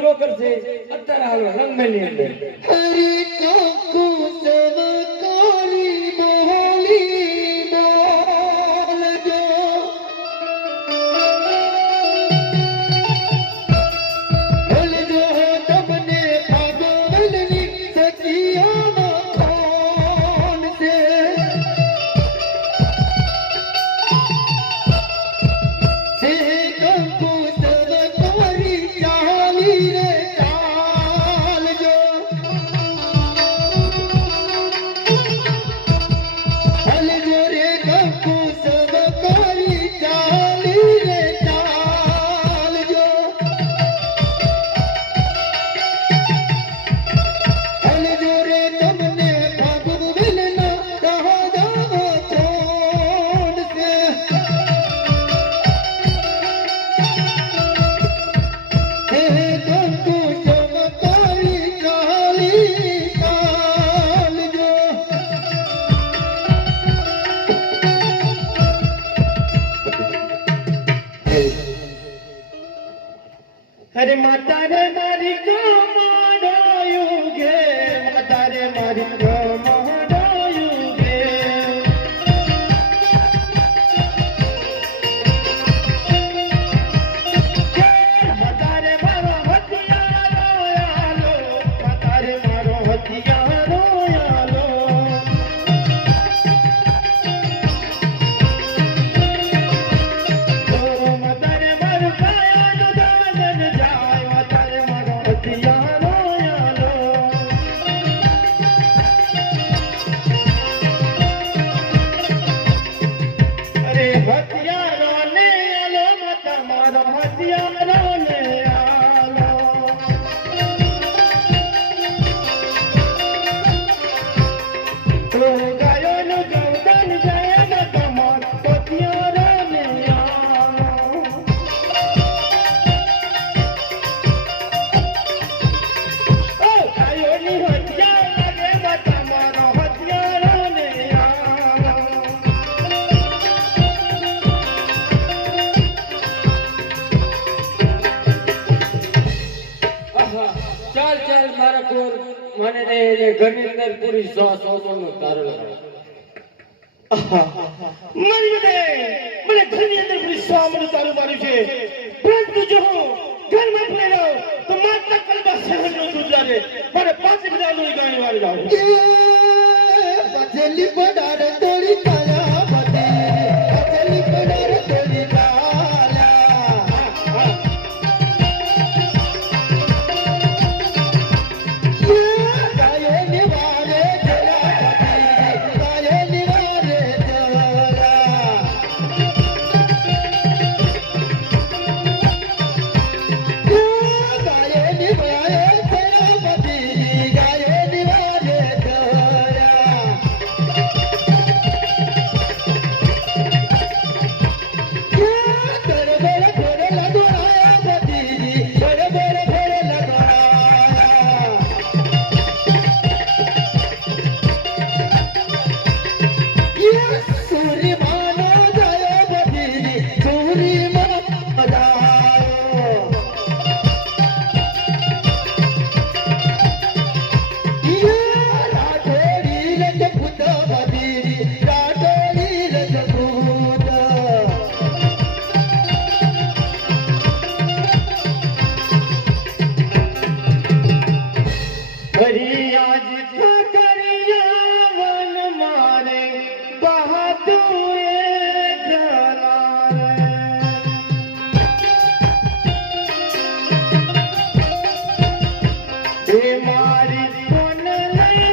પૂરો કરશે અત્યારે હાલો રંગમેની અંદર હરી કોકુ સવ કોરી બોલી બોલજો બોલજો તમને પાગલની સખિયામાં કોણ છે કોકુ સવ કોરી ચાલી રે ચાલજો હલજો રે કોકુ સવ કોરી ચાલી રે ચાલજો હલજો રે તમને ભગવલના દાદા કોણ છે હે કોકુ સવ કોરી ચાલી ચાલજો અરે માતા રે મારી કમાડાયું ગે માતા રે મારી કમાડાયું ગે માતા રે મારો હથિયારો આલો માતા રે મારો હથિયારો આલો માતા રે મારું કાયાનું દાદન જાય માતા રે મારો હથિયારો આલો અરે હથિયારો ને આલો માતા મારો હથિયારો ને આલો તો ગાયોનું ગૌદાન જાય માતા મારો હથિયારો ને આલો ઓ ગાયોની હથિયાર લાગે માતા મારો હથિયારો ને આલો આહા ચાલ ચાલ મારા કોર મને ને એ ઘરની અંદર પૂરી 100 નો તારો મને ઘરની અંદર પૂરી 100 મણ તારું માર્યું છે પરંતુ જો હું ઘરમાં ફેરો તો માતા કલબા શહેરનો દૂધરા રે મારે 5 બધા લોહી ગાણી વાળી જાવ બજલી પડાર તોડી કાયા બજલી પડાર તોડી કાયા ગાયો નિવારે જરા ગાયો નિવારે જરા ગાયો નિવારે જરા બધી ગાયો નિવારે જરા બરોબર ઘરે લગાયા બધી બરોબર ઘરે લગાયા સૂરી માનો જયો બધી સૂરી માં જાયો રાઠોડી રજપૂત બધી રાઠોડી રજપૂત હરી આજ ઠાકરિયા વન મારે બહાદુએ જલાવે એ મારી કોન લઈ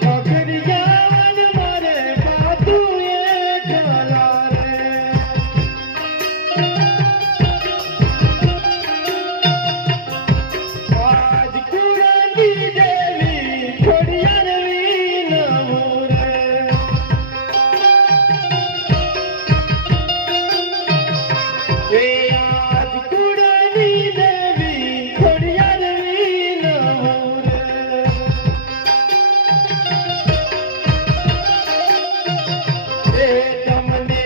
ઠાકરિયા વન મારે બહાદુએ જલાવે આજ કુરાની દેવી ખોડિયારવી નવું રે એ આજ કુરાની દેવી ખોડિયારવી નવું રે એ તમને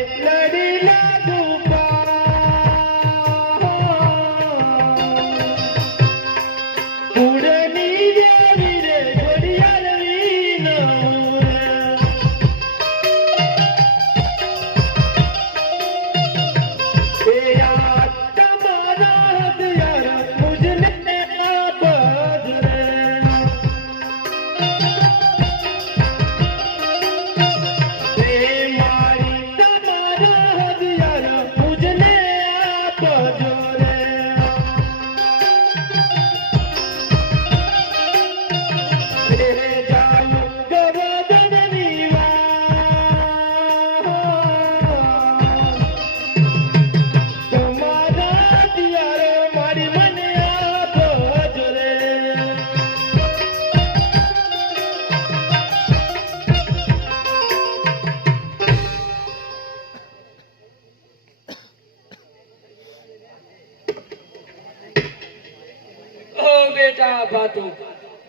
બેટા બાતુ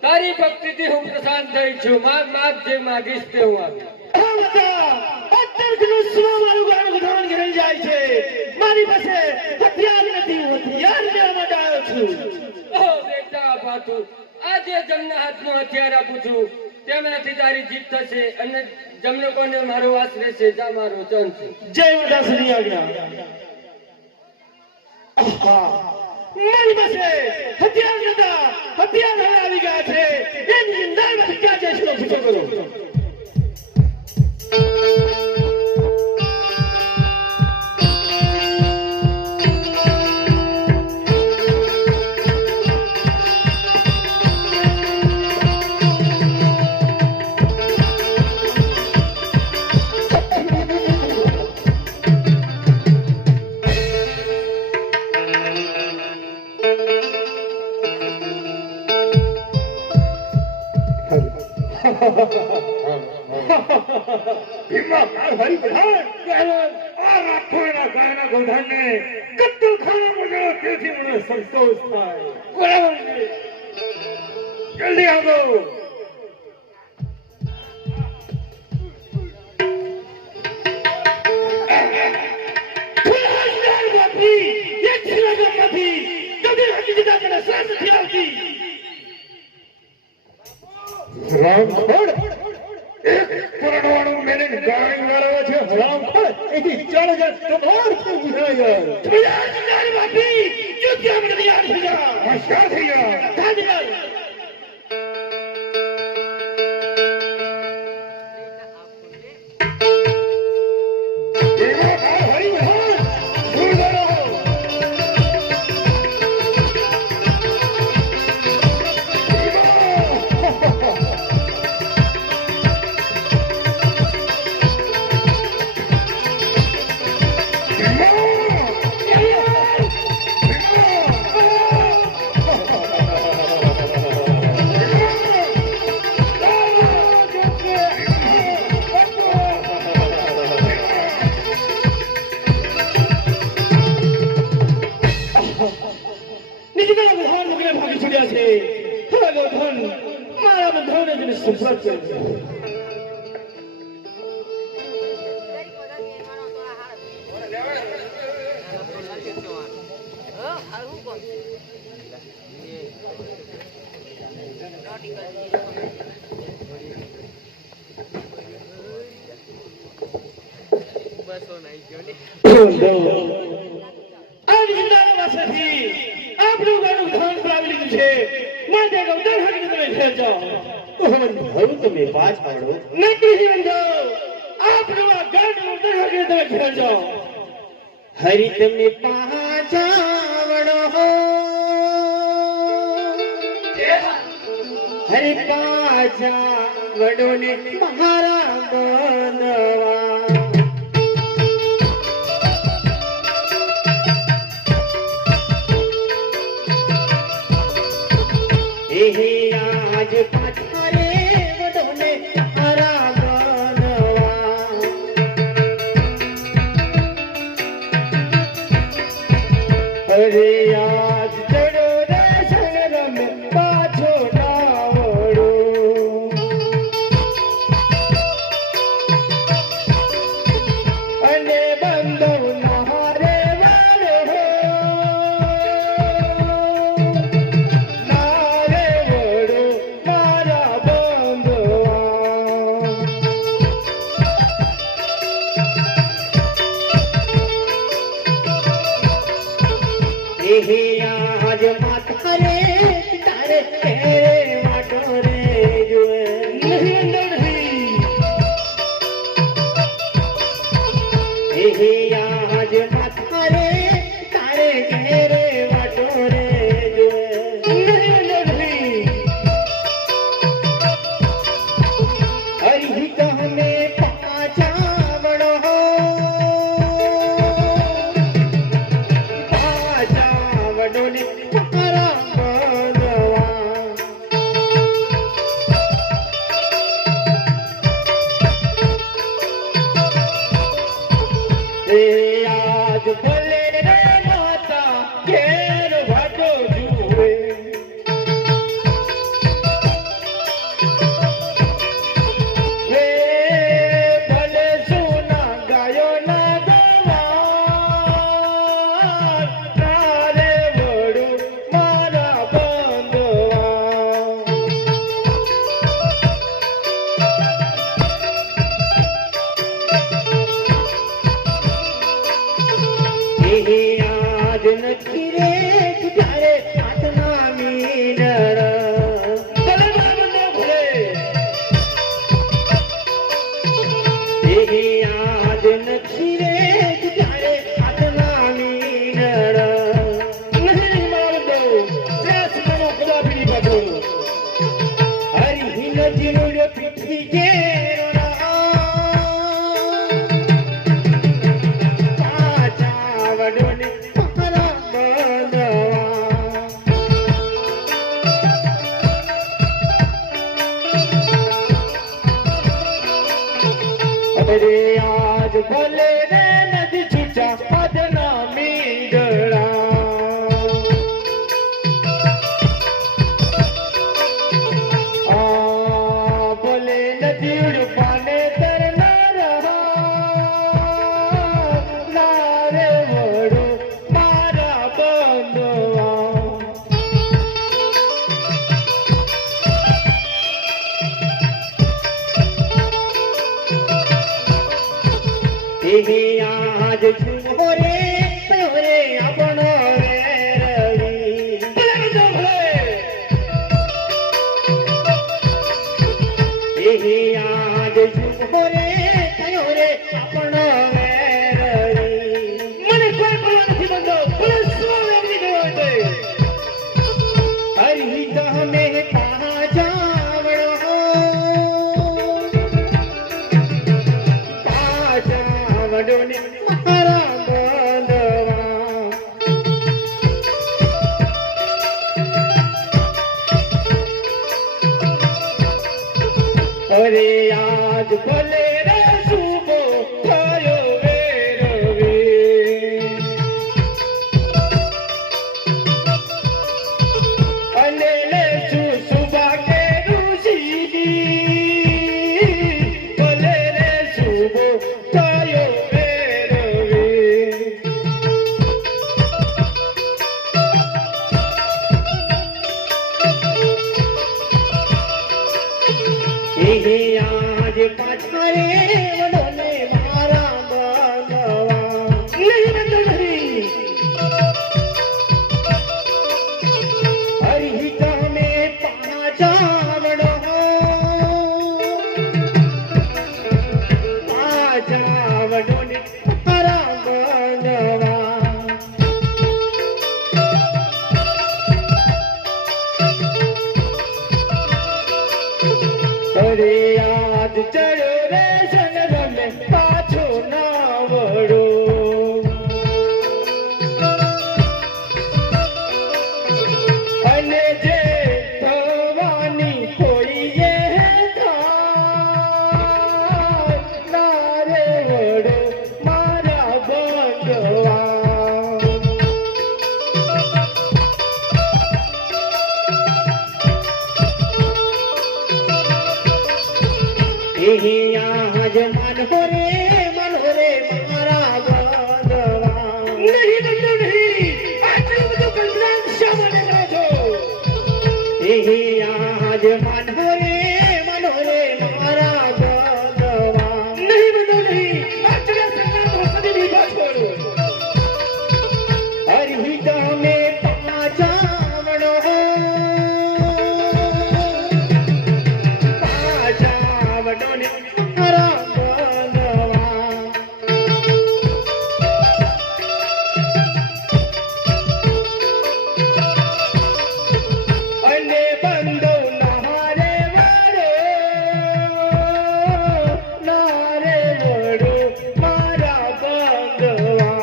તારી ભક્તિથી હું પ્રશાંત થઈ છું માગ જે માગીશ તે હું આપીશ. હા બેટા અત્યારનું સુવાળું ગાણું ગધાણ ઘેરાઈ જાય છે મારી પાસે હથિયાર નથી હું હથિયાર લેવા માટે આવ્યો છું. ઓ બેટા બાતુ આજે જમના હાથનું હથિયાર આપું છું તેનાથી તારી જીત થશે અને જમલોકોને મારો વાસ રહેશે જા મારો ચંદ છે. જય માતાશ્રી આજ્ઞા. મારી પાસે હથિયાર નતા હથિયાર હવે આવી ગયા છે એની અંદરમાં ક્યાં જઈશ તો પૂછો કરો. સંતોષ થાય. બરાબર છે. જલ્દી આવો. રામખોડ એક પરણવાનું મેને ગાણી વાળો છે. રામખોડ એથી ચાલે છે તમાર શું બુઝાય યાર બાપી યુદ્ધ આપણે તૈયાર થઈ જા. હોશિયાર થઈ જા. ધાજર એવા કાળ હરી વિહાર દૂર રહો. નિજગા વિધાન મુકને ભાગી છોડ્યા છે. હવે ગોધન મારા બંધાવને જેને સંપ્રાપ્ત કર્યો. આ નિજગા પાસેથી આપણું ગાડું ધાન પ્રાવી લીધું છે. માટે ગૌધન હકીને તમે ઘેર જાઓ. હવે તમે પાછા વળો. નહીં જીવંતો આપણું આ ગાડું ગૌધન હકીને તમે ઘેર જાઓ. હરી તમે પાછા વળો. હરી પાછા વડો ને મારા બંધવા. એહે આજ પાછા રે વડો ને મારા બંધવા. અરે આજ ચડો રે શરમ પાછો ના વળો. અને બંધવ ના રે વાળો. ના રે વળો મારા બંધવા. એહે આજ માથા રે તારે ઘેરે વાટો રે જોએ. નહીં અંદર નહીં. એહે આજ માથા રે તારે ઘેરે વાટો રે જોએ. નહીં અંદર નહીં. હરી કહને પાછા વળો. પાછા વડો ને મારા બંધવા. એ આજ ભલે રે માતા ઘેર વાટો જુએ. ના રે વડો મારા બંધવા આજ છુઓ રે તોરે આપણો રવિ આજ છુઓ રે તયો રે આપણો રવિ મને કોઈ પરવા નથી બંધો ભલે સ્વામી એમની ગયો હોય હરી તમે પાજાવડો ને મારા બંધવા અરે આજ ભલે રે શુભો થયો વે રવિ અને લે શુભા કે ઋષિ ભલે રે શુભો થયો વે રવિ આજ પાછા રે વડોને મારા બંધવા નહીં બંધો નહીં હરી તમે પાજાવડો ને મારા બંધવા અરે આજ ચડ્યો રે જનરને પાછો ના વળો અને જે થવાની કોઈએ થાય ના રે વડો મારા બંધવા આજ મનહો રે મારા બંધવા નહીં બંધો નહીં આટલું બધું કલ્યાણ શા માટે કરો છો આજ મનહો રે મારા બંધવા નહીં બંધો નહીં આટલા સંગાત કદી નહીં પાછોડો હરી તમે પાજાવડો ને મારા બંધવા અને બંધો નારે વડો મારા બંધવા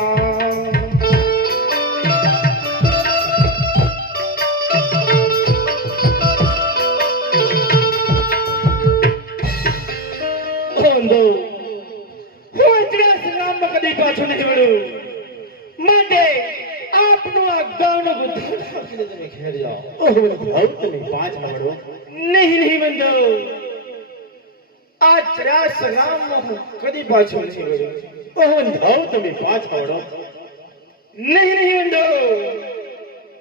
બંધો હું આટલા સંગામમાં કદી પાછો નથી વળું માટે આપનું આ ગામનું ઉદ્ધાર કરીને તમે ઘેર જાઓ તમે પાછા વળો નહીં નહીં બંધો આ ચરા સંગામમાં હું કદી પાછો નથી વળું તમે પાછા વળો નહીં નહીં બંધો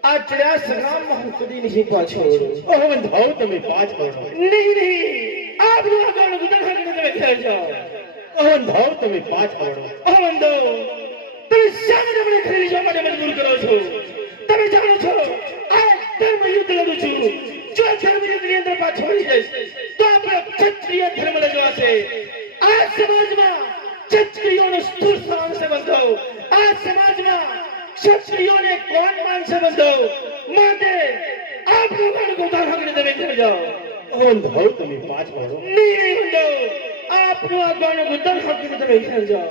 આ ચરા સંગામમાં હું કદી નહીં પાછો વળું તમે પાછા વળો નહીં નહીં આપનું આ ગામનું ઉદ્ધાર કરીને તમે ઘેર જાઓ તમે પાછા વળો બંધો તમે શા માટે મને ઘરે જવા માટે મજબૂર કરો છો તમે જાણો છો આ ધર્મ યુદ્ધ લડું છું જો ધર્મ યુદ્ધની અંદર પાછો વળી જઈશ તો આપણે ક્ષત્રિય ધર્મ લજવાશે આ સમાજમાં ક્ષત્રિયોનો સ્થૂળ સ્થાન છે બંધો આ સમાજમાં ક્ષત્રિયોને કોણ માનશે બંધો માટે આપણું ગાણું ઉદાહરણ કરીને તમે ઘરે જાઓ તમે પાછા વળો નહીં બંધો આપણું આ ગાણું ઉદાહરણ કરીને તમે ઘરે જાઓ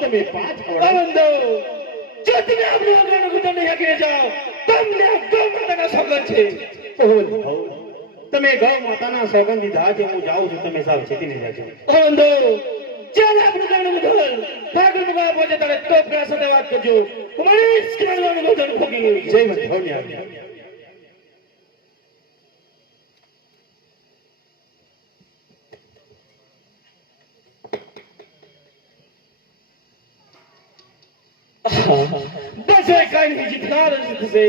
તમે પાછા વળો બંધો જો તમે આપણું આ ગાણું ઉદાહરણ નહીં ઘરે જાઓ તમને આ ગૌ માતાના સોગંદ છે તમે ગૌ માતાના સોગંદ દીધા કે હું જાઉં છું તમે સાવ છેતીને જાજો બંધો ચાલ આપણું ગાણું ઉદાહરણ ભાગલ મુકા પહોંચે તારે ટોપરા સાથે વાત કરજો મનીષ ગાણું ઉદાહરણ ભોગી ગયું જય મધ્યની આજ્ઞા બસ એ કાઈ નહીં જીતનાર જ થશે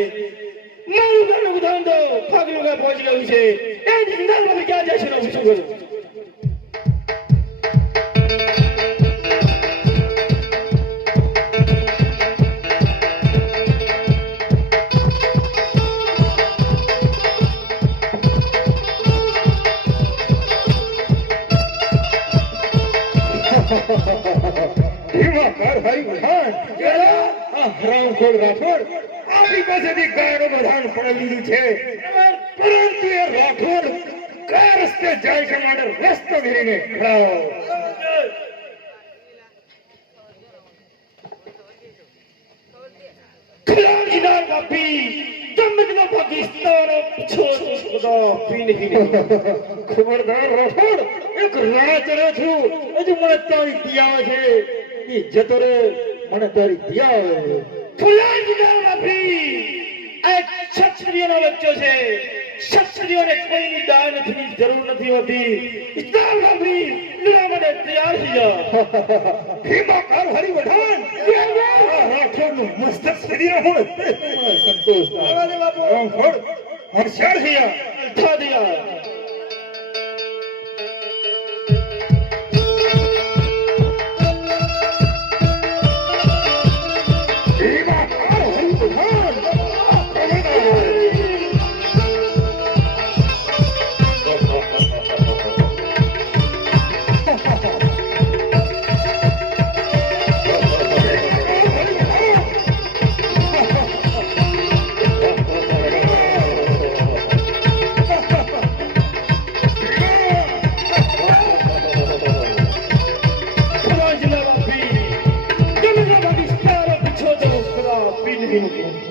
મારું ઘરનું ઉદાહરણ દો ફાગનું ગાય પહોંચી ગયું છે એ જિંદામાં ક્યાં જાય છે હું શું કરું ધીમા કર ભાઈ વઢાણ આ હરામખોર રાઠોડ આપણી પાસેથી ગાયનું બધાન પડી લીધું છે પરંતુ એ રાઠોડ કયા રસ્તે જાય છે માટે રસ્તો ઘેરીને ખડાવો ખલાજીદાર બાપી જમદનો પાકિસ્તાન છોડ ખુદા પી નહીં ખબરદાર રાઠોડ એક રાણા ચડ્યો છું હજુ મને તારી દિયા છે એ જતો રે મને તારી દિયા આવે ખલાજીદાર બાપી આ ક્ષત્રિયનો બચ્ચો છે ક્ષત્રિયોને કોઈની દાન નથી જરૂર નથી હોતી ઇસ્લામ બાપી લડા માટે તૈયાર થઈ જાઓ ધીમા કર હરી વઢાણ રાઠોડનું મસ્તક શરીર હોય સંતોષ રામખોડ હોશિયાર થયા થા દિયા ધીમા કર હરી વઢાણ ખલાજીદાર બાપી જમદનો પાકિસ્તાન છોડ ખુદા પી નહીં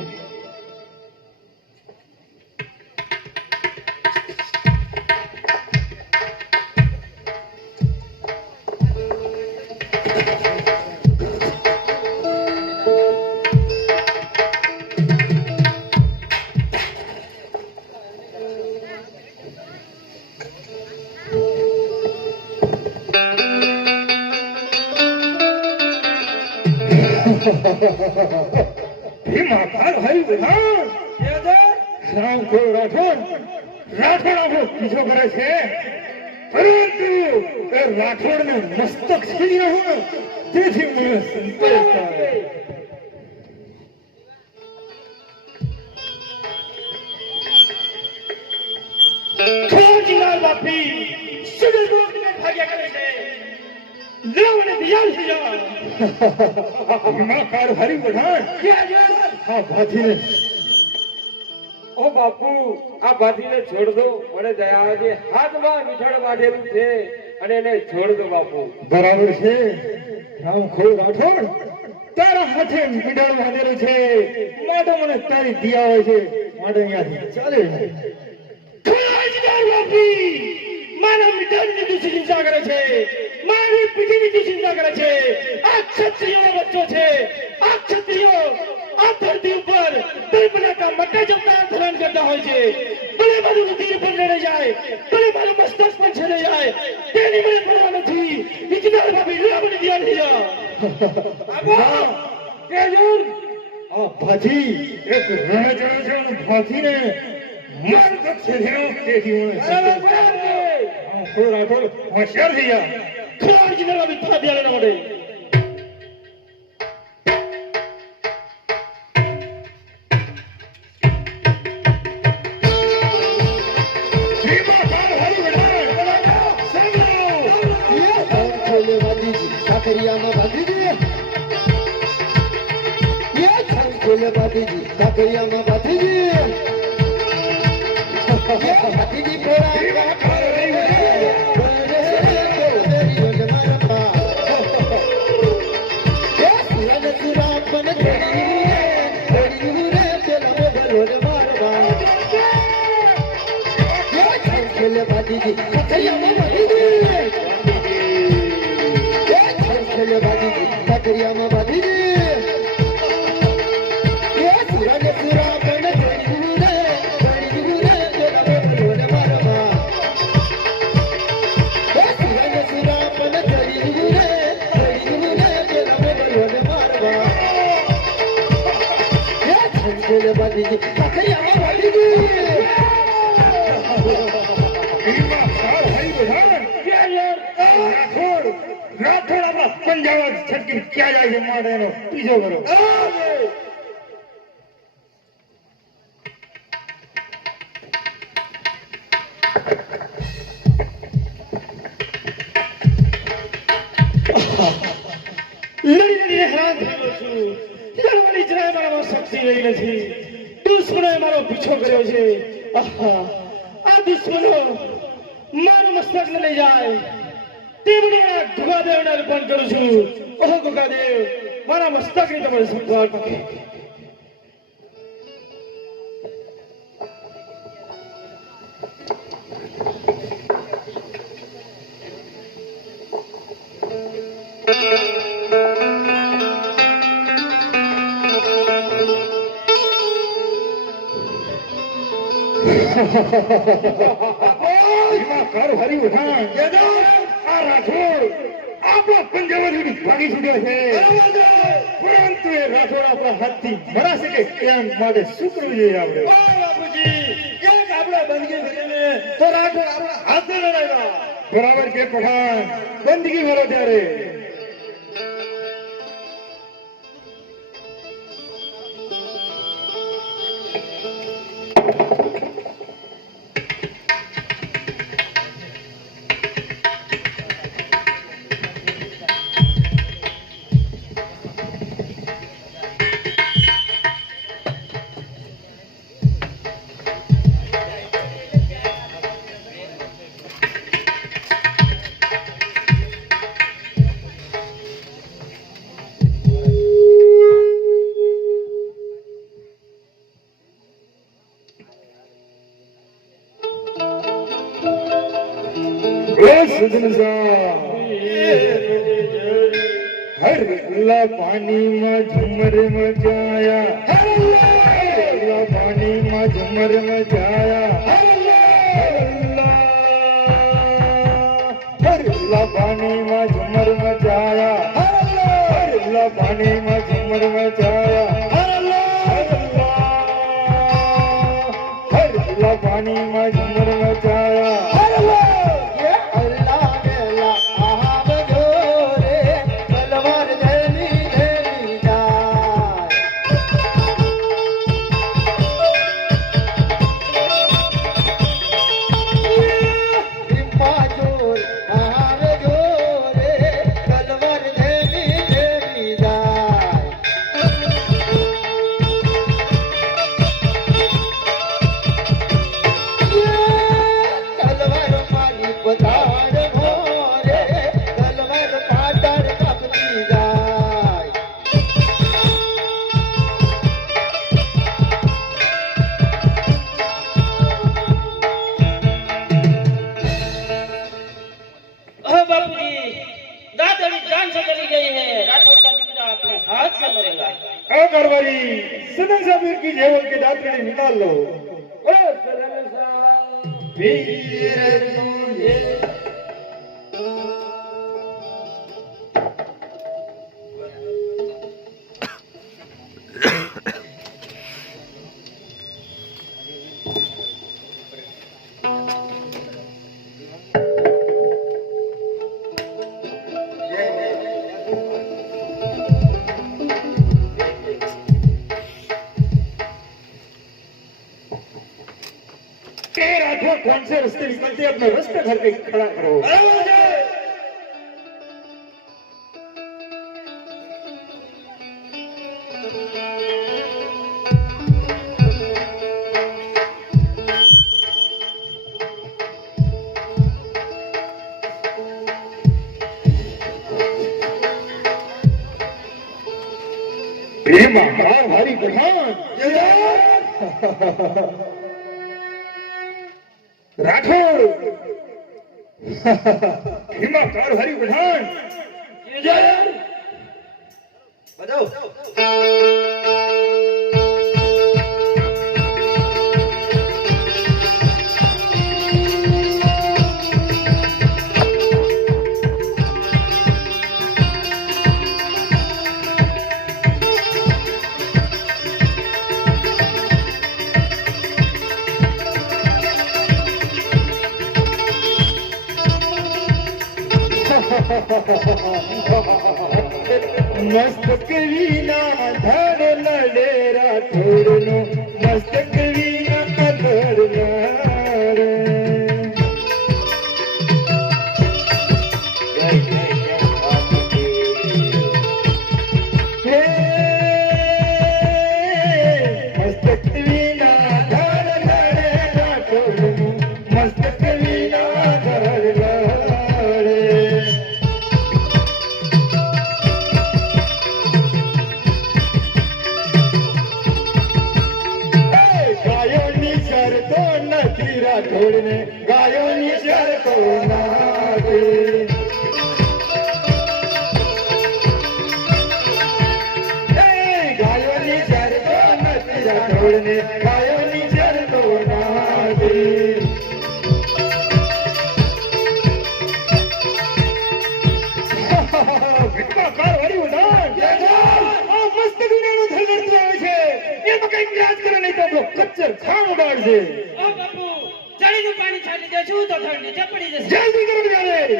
ધીમા કર હરી વઢાણ રામખોડ રાઠોડ આપણો પીછો કરે છે પરંતુ એ રાઠોડને મસ્તક છીની રહ્યું તેથી મને સંતોષ થાય ખલાજીદાર બાપી સુદર્શન ને ભાગ્યા કરે છે લડાવને તૈયાર થઈ જાઓ ધીમા કર હરી વઢાણ આ ભાથીને ઓ બાપુ આ ભાતીને છોડ દો મને દયા આવે છે હાથમાં મીઠાણ વાઢેલું છે અને એને છોડ દો બાપુ બરાબર છે રામખોડ રાઠોડ તારા હાથે મીઠાણ વાંધેલું છે માટે મને તારી દિયા હોય છે માટે અહીંયાથી ચાલે ખલાજીદાર બાપી મારા મિત્રની દુષી ચિંતા કરે છે મારી પીઠીની ચિંતા કરે છે આ ક્ષત્રિયોનો બચ્ચો છે આ ક્ષત્રિયો આ ધરતી ઉપર દર્પણા કા મટ્ટા જમતા ધરણ કરતા હોય છે ભલે મારું રુધિર પણ લડે જાય ભલે મારું મસ્તક પણ છેડે જાય તેની મને પરવા નથી ઇજનાર બાપી લડાવને ધ્યાન થઈ જા તેજુર આ ભાજી એક રણજણ છે ભાજીને મસ્તક છે તેથી મને રામખોડ રાઠોડ હોશિયાર થઈ ગયા ખલાજીદાર બાપી થા દિયા માટે કાકરિયામાં ભાતીજી ભાતીજી કાકરિયામાં ભાતીજી કાકડી આવા વાળી ગઈ ભીમા કાળ ભાઈ બધાન રાઠોડ આપણા પંજાબ છટકી ક્યાં જાય છે માટે એનો પીછો કરો લડીને હેરાન થયો છું લડવાની જરાય મારામાં શક્તિ રહી નથી દુશ્મનોએ મારો પીછો કર્યો છે આ દુશ્મનો મારું મસ્તક લઈ જાય તે મને મારા ગુગાદેવને અર્પણ કરું છું ઓહો ગુગાદેવ મારા મસ્તકની તમારે સંભાળ રાખે ભીમા કાળ હરી ઉઠાણ આ રાઠોડ આપણા પંજાબથી ભાગી છૂટ્યો છે પરંતુ એ રાઠોડ આપણા હાથથી મરાશે કે કેમ માટે શું કરવું જોઈએ આપણે બાપુજી એક આપણે બંદગી કરીને તો રાઠોડ આપણા હાથે લડાવ્યા બરાબર કે પઠાણ બંદગી મારો ત્યારે हर अल्लाह पानी में झूमर मचाया हर अल्लाह पानी में झूमर मचाया हर अल्लाह पानी में झूमर मचाया हर अल्लाह पानी में झूमर मचाया हर अल्लाह पानी में झूमर मचाया सदन साबिर की जेवल के दातरड़ी निकाल लो कौन से रास्ते निकलते अपने रास्ते भर के खड़ा करो भारी पठान राठौर भीमा कार हरी पठान बताओ મસ્તક વિના ધડ નડે રાઠોડનો મસ્તક વિના ધડ નડે મસ્તક વિના ધડ નડે રાઠોડનો મસ્તક વિના ધડ નડે ગાયોની શરતો નથી રાઠોડને ગાયોની શરતો નથી ગાયોની શરતો નથી રાઠોડને ગાયોની શરતો નથી ભીખમાં કાર વાળી ઉડાન આ મસ્ત ગુનાનું ધરગડતું આવે છે એમાં કઈક રાજ કરે નહીં તો આપણો કચ્ચર ખાણ ઉડાડશે ઓ બાપુ જળીનું પાણી છાંટી દેશું તો થડ નીચે પડી જશે જલ્દી કરો બિચારે